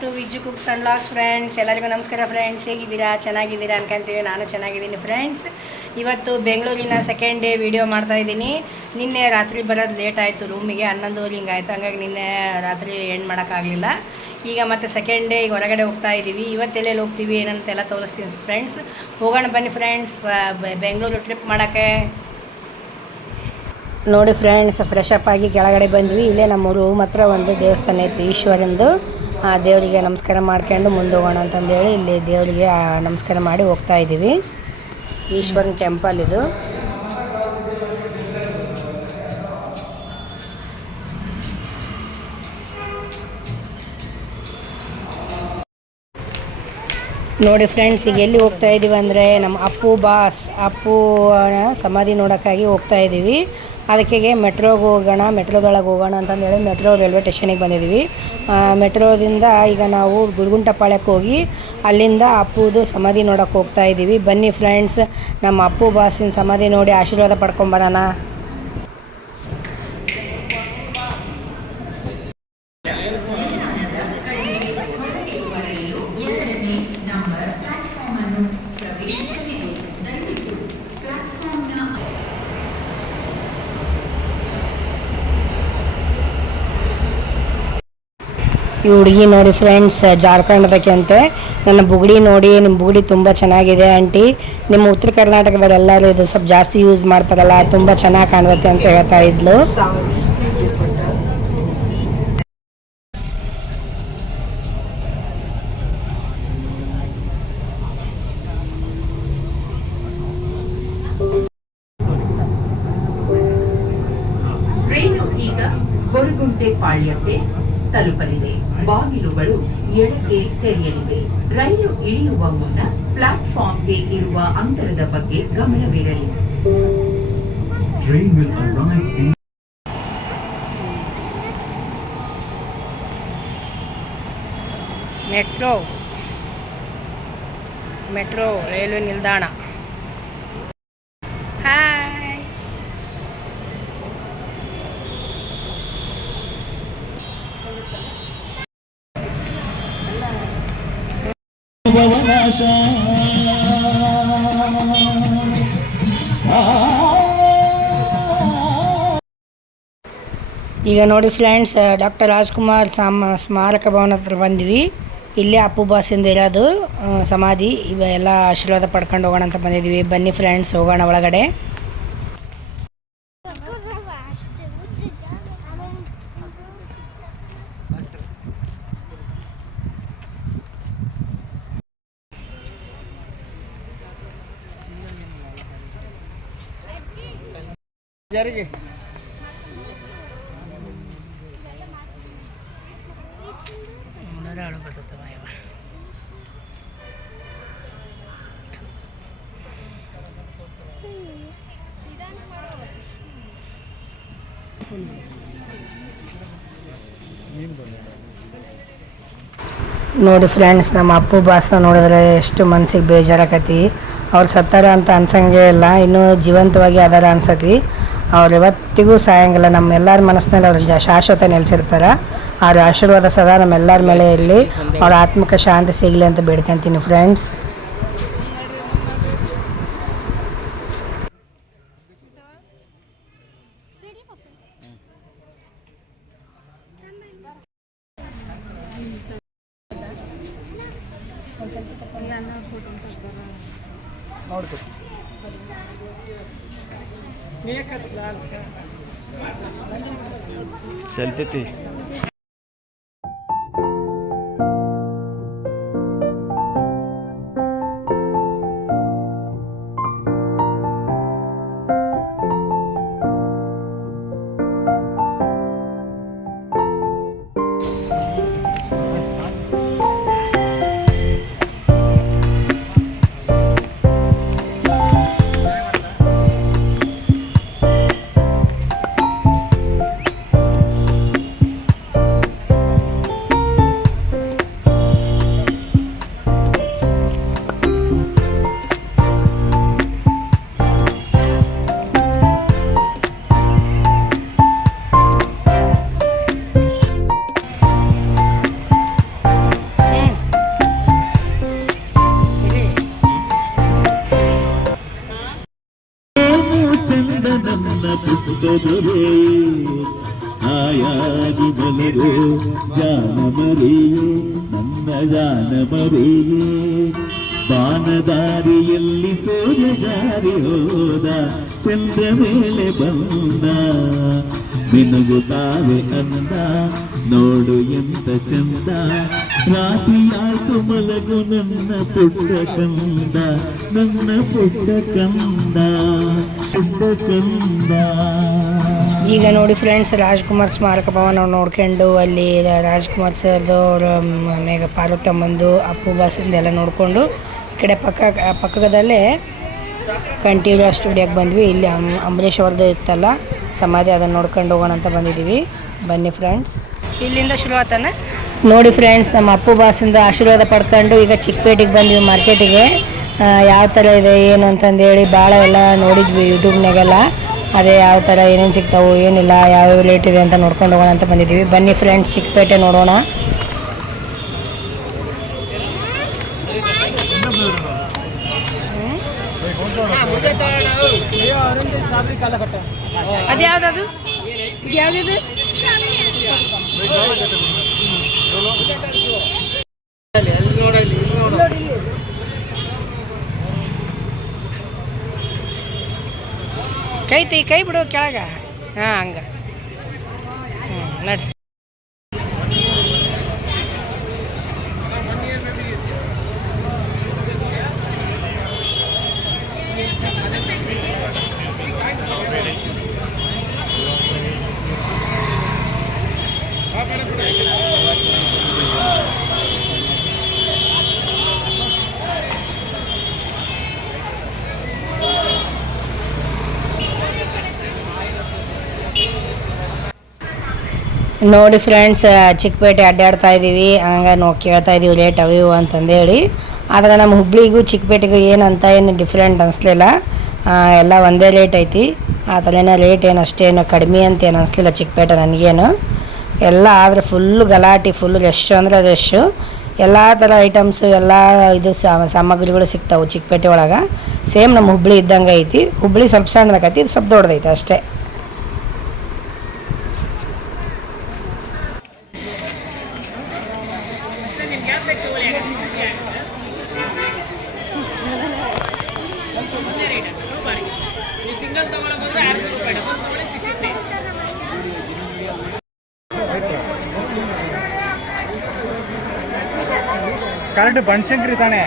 To Viju cooks and locks friends. ಎಲ್ಲರಿಗೂ ನಮಸ್ಕಾರ friends. ಹೇಗಿದ್ದೀರಾ? ಚೆನ್ನಾಗಿದ್ದೀರಾ ಅನ್ಕೊಂತೀವಿ. ನಾನು ಚೆನ್ನಾಗಿದ್ದೀನಿ ಫ್ರೆಂಡ್ಸ್. ಇವತ್ತು ಬೆಂಗಳೂರಿನ ಸೆಕೆಂಡ್ ಡೇ ವಿಡಿಯೋ ಮಾಡ್ತಾ ಇದ್ದೀನಿ. ನಿನ್ನೆ ರಾತ್ರಿ ಬರೋದು ಲೇಟ್ ಆಯಿತು. ರೂಮಿಗೆ ಹನ್ನೊಂದುವರೆ ಹಿಂಗೆ ಆಯಿತು. ಹಂಗಾಗಿ ನಿನ್ನೆ ರಾತ್ರಿ ಎಂಡ್ ಮಾಡೋಕ್ಕಾಗಲಿಲ್ಲ ಈಗ ಮತ್ತೆ ಸೆಕೆಂಡ್ ಡೇ ಈಗ ಹೊರಗಡೆ ಹೋಗ್ತಾ ಇದ್ದೀವಿ. ಇವತ್ತೆಲ್ಲೆಲ್ಲಿ ಹೋಗ್ತೀವಿ? ಏನಂತೆಲ್ಲ ತೋರಿಸ್ತೀನಿ ಫ್ರೆಂಡ್ಸ್. ಹೋಗೋಣ ಬನ್ನಿ ಫ್ರೆಂಡ್ಸ್. ಬೆಂಗಳೂರು ಟ್ರಿಪ್ ಮಾಡೋಕ್ಕೆ. ನೋಡಿ ಫ್ರೆಂಡ್ಸ್ ಫ್ರೆಶ್ ಅಪ್ ಆಗಿ ಕೆಳಗಡೆ ಬಂದ್ವಿ. ಇಲ್ಲೇ ನಮ್ಮ ರೂಮ್ ಹತ್ರ ಒಂದು ದೇವಸ್ಥಾನ ಇತ್ತು ಈಶ್ವರಂದು. ಆ, ದೇವರಿಗೆ ನಮಸ್ಕಾರ ಮಾಡ್ಕೊಂಡು ಮುಂದೆ ಹೋಗೋಣ ಅಂತಂದೇಳಿ ಇಲ್ಲಿ ದೇವರಿಗೆ ನಮಸ್ಕಾರ ಮಾಡಿ ಹೋಗ್ತಾ ಇದ್ದೀವಿ. ಈಶ್ವರನ ಟೆಂಪಲ್ ಇದು. ನೋಡಿ ಫ್ರೆಂಡ್ಸ್ ಈಗ ಎಲ್ಲಿ ಹೋಗ್ತಾ ಇದ್ದೀವಿ ಅಂದರೆ ನಮ್ಮ ಅಪ್ಪು ಬಾಸ್, ಅಪ್ಪು ಸಮಾಧಿ ನೋಡೋಕ್ಕಾಗಿ ಹೋಗ್ತಾ ಇದ್ದೀವಿ ಅದಕ್ಕೆ ಮೆಟ್ರೋಗೆ ಹೋಗೋಣ, ಮೆಟ್ರೋದೊಳಗೆ ಹೋಗೋಣ ಅಂತಂದೇಳಿ ಮೆಟ್ರೋ ರೈಲ್ವೆ ಸ್ಟೇಷನಿಗೆ ಬಂದಿದ್ದೀವಿ ಮೆಟ್ರೋದಿಂದ ಈಗ ನಾವು ಗುರುಗುಂಟಪಾಳ್ಯಕ್ಕೆ ಹೋಗಿ ಅಲ್ಲಿಂದ ಅಪ್ಪುದು ಸಮಾಧಿ ನೋಡೋಕ್ಕೆ ಹೋಗ್ತಾ ಇದ್ದೀವಿ ಬನ್ನಿ ಫ್ರೆಂಡ್ಸ್ ನಮ್ಮ ಅಪ್ಪು ಬಾಸಿನ ಸಮಾಧಿ ನೋಡಿ ಆಶೀರ್ವಾದ ಪಡ್ಕೊಂಬರೋಣ ಈ ಹುಡುಗಿ ನೋಡಿ ಫ್ರೆಂಡ್ಸ್ ಜಾರ್ಖಂಡದಕ್ಕೆ ಅಂತೆ. ನನ್ನ ಬುಗುಡಿ ನೋಡಿ ನಿಮ್ಮ ಬುಗುಡಿ ತುಂಬ ಚೆನ್ನಾಗಿದೆ ಆಂಟಿ. ನಿಮ್ಮ ಉತ್ತರ ಕರ್ನಾಟಕದವರೆಲ್ಲರೂ ಇದು ಸ್ವಲ್ಪ ಜಾಸ್ತಿ ಯೂಸ್ ಮಾಡ್ತಾರಲ್ಲ, ತುಂಬ ಚೆನ್ನಾಗಿ ಕಾಣುತ್ತೆ ಅಂತ ಹೇಳ್ತಾ ಇದ್ಲು. ಎಡಕ್ಕೆ ತೆರೆಯಲಿದೆ. ರೈಲು ಇಳಿಯುವ ಮುನ್ನ ಪ್ಲಾಟ್ಫಾರ್ಮ್ಗೆ ಇರುವ ಅಂತರದ ಬಗ್ಗೆ ಗಮನವಿರಲಿ. Train will arrive in metro metro railway ನಿಲ್ದಾಣ. ಈಗ ನೋಡಿ ಫ್ರೆಂಡ್ಸ್ ಡಾಕ್ಟರ್ ರಾಜ್ಕುಮಾರ್ ಸಾಮ ಸ್ಮಾರಕ ಭವನ ಹತ್ರ ಬಂದ್ವಿ. ಇಲ್ಲೇ ಅಪ್ಪು ಬಾಸಿಂದ ಇರೋದು ಸಮಾಧಿ. ಇವೆಲ್ಲ ಆಶೀರ್ವಾದ ಪಡ್ಕೊಂಡು ಹೋಗೋಣ ಅಂತ ಬಂದಿದ್ದೀವಿ. ಬನ್ನಿ ಫ್ರೆಂಡ್ಸ್ ಹೋಗೋಣ ಒಳಗಡೆ. ಬರ್ತದವ. ನೋಡಿ ಫ್ರೆಂಡ್ಸ್ ನಮ್ಮ ಅಪ್ಪು ಬಾಸ್ನ ನೋಡಿದ್ರೆ ಎಷ್ಟು ಮನ್ಸಿಗೆ ಬೇಜಾರಾಕತಿ ಅವ್ರು ಸತ್ತಾರ ಅಂತ ಅನ್ಸಂಗೆ ಇಲ್ಲ ಇನ್ನೂ ಜೀವಂತವಾಗಿ ಅದಾರ ಅನ್ಸತಿ. ಅವ್ರು ಯಾವತ್ತಿಗೂ ಸಾಯಂಗಿಲ್ಲ. ನಮ್ಮೆಲ್ಲರ ಮನಸ್ಸಿನಲ್ಲಿ ಅವ್ರು ಜ- ಶಾಶ್ವತ ನೆಲೆಸಿರ್ತಾರೆ. ಅವ್ರ ಆಶೀರ್ವಾದ ಸದಾ ನಮ್ಮೆಲ್ಲರ ಮೇಲೆ ಇರಲಿ. ಅವ್ರ ಆತ್ಮಕ್ಕೆ ಶಾಂತಿ ಸಿಗಲಿ ಅಂತ ಬೇಡ್ಕೊಂತೀನಿ ಫ್ರೆಂಡ್ಸ್ सेल्फी ಸೆಲ್ಫಿ ಜೊತೆಯಾಗಿ ಬಲರು ಜಾನ ಮರಿಯೇ ನನ್ನ ಜಾನ ಮರಿಯೇ ಬಾನದಾರಿಯಲ್ಲಿ ಸೂರ್ಯ ಜಾರಿ ಹೋದ, ಚಂದ್ರ ಮೇಲೆ ಬಂದ. ಮಿನುಗುತ್ತಾವೆ ಅಂದ, ನೋಡು ಎಂತ ಚಂದ. ರಾತ್ರಿಯಾಯ್ತು ಮಲಗು ನನ್ನ ಪುಟ್ಟ ಕಂದ, ನನ್ನ ಪುಟ್ಟ ಕಂದ ಪುಟ್ಟ ಕಂದ. ಈಗ ನೋಡಿ ಫ್ರೆಂಡ್ಸ್ ರಾಜ್ಕುಮಾರ್ ಸ್ಮಾರಕ ಭವನ ನೋಡ್ಕೊಂಡು ಅಲ್ಲಿ ರಾಜ್ಕುಮಾರ್ ಸರ್ದು ಅವರು ಆಮೇಲೆ ಪಾರ್ವತಮ್ಮಂದು ಅಪ್ಪು ಬಾಸಿಂದ ಎಲ್ಲ ನೋಡಿಕೊಂಡು ಈ ಕಡೆ ಪಕ್ಕ ಪಕ್ಕದಲ್ಲೇ ಕಂಠೀರ ಸ್ಟುಡಿಯೋಗೆ ಬಂದ್ವಿ. ಇಲ್ಲಿ ಅಂ ಅಂಬರೀಷ್ ಅವ್ರದ್ದು ಇತ್ತಲ್ಲ ಸಮಾಧಿ ಅದನ್ನು ನೋಡ್ಕೊಂಡು ಹೋಗೋಣ ಅಂತ ಬಂದಿದ್ದೀವಿ ಬನ್ನಿ ಫ್ರೆಂಡ್ಸ್ ಇಲ್ಲಿಂದ ಶುರುವಾತಾನೆ ನೋಡಿ ಫ್ರೆಂಡ್ಸ್ ನಮ್ಮ ಅಪ್ಪು ಬಾಸಿಂದ ಆಶೀರ್ವಾದ ಪಡ್ಕೊಂಡು ಈಗ ಚಿಕ್ಕಪೇಟೆಗೆ ಬಂದ್ವಿ ಮಾರ್ಕೆಟಿಗೆ ಯಾವ ಥರ ಇದೆ ಏನು ಅಂತಂದೇಳಿ ಭಾಳ ಎಲ್ಲ ನೋಡಿದ್ವಿ ಯೂಟ್ಯೂಬ್ನಾಗೆಲ್ಲ ಅದೇ ಯಾವ ಥರ ಏನೇನು ಸಿಗ್ತಾವೆ ಏನಿಲ್ಲ ಯಾವ್ಯಾವ ರೇಟ್ ಇದೆ ಅಂತ ನೋಡ್ಕೊಂಡು ಹೋಗೋಣ ಅಂತ ಬಂದಿದ್ದೀವಿ. ಬನ್ನಿ ಫ್ರೆಂಡ್ಸ್ ಚಿಕ್ಕಪೇಟೆ ನೋಡೋಣ. ಅದು ಯಾವ್ದದು? ಇದು ಯಾವ್ದಿದೆ ಕೈ ತೈ ಕೈ ಬಿಡು ಕೆಳಗೆ. ಹಾಂ ಹಂಗ. ಹ್ಞೂ ನಡ್ರಿ. ನೋಡಿ ಫ್ರೆಂಡ್ಸ್ ಚಿಕ್ಕಪೇಟೆ ಅಡ್ಡಾಡ್ತಾ ಇದ್ದೀವಿ ಹಂಗೆ ನೋ ಕೇಳ್ತಾ ಇದ್ದೀವಿ ರೇಟ್ ಅವು ಅಂತಂದೇಳಿ. ಆದರೆ ನಮ್ಮ ಹುಬ್ಳಿಗೂ ಚಿಕ್ಕಪೇಟೆಗೂ ಏನಂತ ಏನು ಡಿಫ್ರೆಂಟ್ ಅನಿಸ್ಲಿಲ್ಲ. ಎಲ್ಲ ಒಂದೇ ರೇಟ್ ಐತಿ. ಆ ಥರನೇ ರೇಟ್ ಏನು, ಅಷ್ಟೇನು ಕಡಿಮೆ ಅಂತ ಏನು ಅನಿಸ್ಲಿಲ್ಲ ಚಿಕ್ಕಪೇಟೆ ನನಗೇನು. ಎಲ್ಲ ಆದರೆ ಫುಲ್ಲು ಗಲಾಟೆ ಫುಲ್ ರಶ್ ಅಂದರೆ ರಶ್ಶು ಎಲ್ಲ ಥರ ಐಟಮ್ಸು ಎಲ್ಲ ಇದು ಸಾಮಗ್ರಿಗಳು ಸಿಗ್ತಾವೆ ಚಿಕ್ಕಪೇಟೆ ಒಳಗೆ. ಸೇಮ್ ನಮ್ಮ ಹುಬ್ಳಿ ಇದ್ದಂಗೆ ಐತಿ. ಹುಬ್ಳಿ ಸ್ವಲ್ಪ ಸಣ್ಣದಾಗೈತಿ, ಇದು ಸ್ವಲ್ಪ ದೊಡ್ಡದೈತೆ ಅಷ್ಟೇ. ಕರೆಕ್ಟ್ ಬನಶಂಕರಿ ತಾನೇ.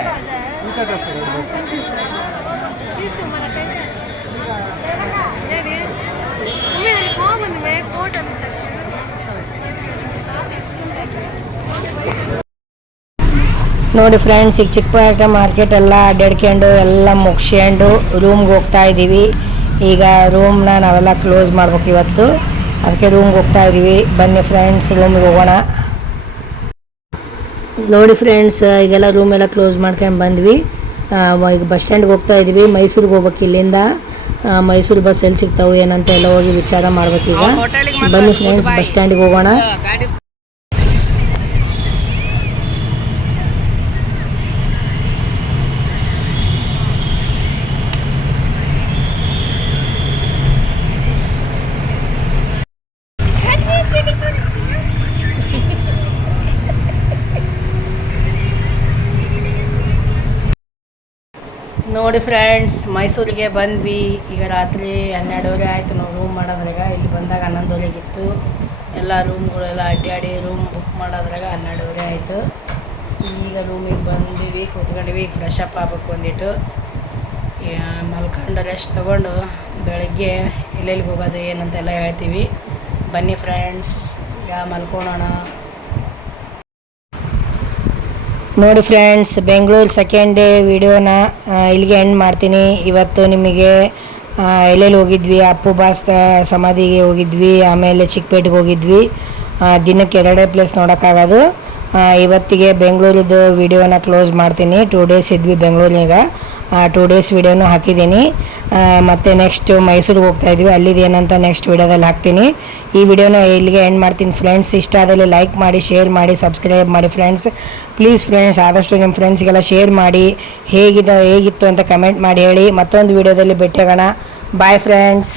ನೋಡಿ ಫ್ರೆಂಡ್ಸ್ ಈಗ ಚಿಕ್ಕಪೇಟೆ ಮಾರ್ಕೆಟ್ ಎಲ್ಲ ಅಡ್ಡಾಡ್ಕೊಂಡು ಎಲ್ಲ ಮುಗಿಸ್ಕೊಂಡು ರೂಮ್ಗೆ ಹೋಗ್ತಾ ಇದ್ದೀವಿ. ಈಗ ರೂಮ್ನ ನಾವೆಲ್ಲ ಕ್ಲೋಸ್ ಮಾಡ್ಬೇಕು ಇವತ್ತು. ಅದಕ್ಕೆ ರೂಮ್ಗೆ ಹೋಗ್ತಾ ಇದ್ದೀವಿ. ಬನ್ನಿ ಫ್ರೆಂಡ್ಸ್ ರೂಮ್ಗೆ ಹೋಗೋಣ. ನೋಡಿ ಫ್ರೆಂಡ್ಸ್ ಈಗೆಲ್ಲ ರೂಮ್ ಎಲ್ಲ ಕ್ಲೋಸ್ ಮಾಡ್ಕೊಂಡು ಬಂದ್ವಿ. ಈಗ ಬಸ್ ಸ್ಟ್ಯಾಂಡ್ಗೆ ಹೋಗ್ತಾ ಇದ್ವಿ. ಮೈಸೂರಿಗೆ ಹೋಗ್ಬೇಕು ಇಲ್ಲಿಂದ. ಮೈಸೂರು ಬಸ್ ಎಲ್ಲಿ ಸಿಗ್ತಾವೆ ಏನಂತ ಎಲ್ಲ ಹೋಗಿ ವಿಚಾರ ಮಾಡ್ಬೇಕೀಗ ಬನ್ನಿ ಫ್ರೆಂಡ್ಸ್ ಬಸ್ ಸ್ಟ್ಯಾಂಡಿಗೆ ಹೋಗೋಣ. ನೋಡಿ ಫ್ರೆಂಡ್ಸ್ ಮೈಸೂರಿಗೆ ಬಂದ್ವಿ. ಈಗ ರಾತ್ರಿ ಹನ್ನೆರಡುವರೆ ಆಯಿತು ನಾವು ರೂಮ್ ಮಾಡೋದ್ರಾಗ. ಇಲ್ಲಿ ಬಂದಾಗ ಹನ್ನೊಂದುವರೆಗಿತ್ತು ಎಲ್ಲ ರೂಮ್ಗಳೆಲ್ಲ ಅಡ್ಡಾಡಿ ರೂಮ್ ಬುಕ್ ಮಾಡೋದ್ರಾಗ ಹನ್ನೆರಡುವರೆ ಆಯಿತು. ಈಗ ರೂಮಿಗೆ ಬಂದೀವಿ ಈಗ ಫ್ರೆಶ್ ಅಪ್ ಆಗ್ಬೇಕು ಅಂದಿಟ್ಟು ಮಲ್ಕೊಂಡು ರೆಸ್ಟ್ ತೊಗೊಂಡು ಬೆಳಗ್ಗೆ ಎಲ್ಲೆಲ್ಲಿಗೆ ಹೋಗೋದು, ಏನಂತೆಲ್ಲ ಹೇಳ್ತೀವಿ. ಬನ್ನಿ ಫ್ರೆಂಡ್ಸ್ ಈಗ ಮಲ್ಕೊಳ್ಳೋಣ ನೋಡಿ ಫ್ರೆಂಡ್ಸ್ ಬೆಂಗಳೂರು ಸೆಕೆಂಡ್ ಡೇ ವಿಡಿಯೋನ ಇಲ್ಲಿಗೆ ಎಂಡ್ ಮಾಡ್ತೀನಿ. ಇವತ್ತು ನಿಮಗೆ ಎಲ್ಲೆಲ್ಲಿ ಹೋಗಿದ್ವಿ? ಅಪ್ಪು ಬಾಸ್ ಸಮಾಧಿಗೆ ಹೋಗಿದ್ವಿ, ಆಮೇಲೆ ಚಿಕ್ಕಪೇಟೆಗೆ ಹೋಗಿದ್ವಿ. ದಿನಕ್ಕೆ ಎರಡೇ ಪ್ಲೇಸ್ ನೋಡೋಕ್ಕಾಗೋದು. ಇವತ್ತಿಗೆ ಬೆಂಗಳೂರಿದು ವಿಡಿಯೋನ ಕ್ಲೋಸ್ ಮಾಡ್ತೀನಿ. ಟೂ ಡೇಸ್ ಇದ್ವಿ ಬೆಂಗಳೂರಿನಾಗ ಟೂ ಡೇಸ್ ವಿಡಿಯೋನು ಹಾಕಿದ್ದೀನಿ. ಮತ್ತು ನೆಕ್ಸ್ಟ್ ಮೈಸೂರಿಗೆ ಹೋಗ್ತಾ ಇದ್ವಿ. ಅಲ್ಲಿದ್ದು ಏನಂತ ನೆಕ್ಸ್ಟ್ ವಿಡಿಯೋದಲ್ಲಿ ಹಾಕ್ತೀನಿ. ಈ ವಿಡಿಯೋನ ಇಲ್ಲಿಗೆ ಎಂಡ್ ಮಾಡ್ತೀನಿ ಫ್ರೆಂಡ್ಸ್ ಇಷ್ಟ ಆದಲ್ಲಿ ಲೈಕ್ ಮಾಡಿ ಶೇರ್ ಮಾಡಿ ಸಬ್ಸ್ಕ್ರೈಬ್ ಮಾಡಿ ಫ್ರೆಂಡ್ಸ್ ಪ್ಲೀಸ್ ಫ್ರೆಂಡ್ಸ್ ಆದಷ್ಟು ನಿಮ್ಮ ಫ್ರೆಂಡ್ಸ್ಗೆಲ್ಲ ಶೇರ್ ಮಾಡಿ. ಹೇಗಿದೆ, ಹೇಗಿತ್ತು ಅಂತ ಕಮೆಂಟ್ ಮಾಡಿ ಹೇಳಿ. ಮತ್ತೊಂದು ವಿಡಿಯೋದಲ್ಲಿ ಭೇಟಿಯಾಗೋಣ. Bye friends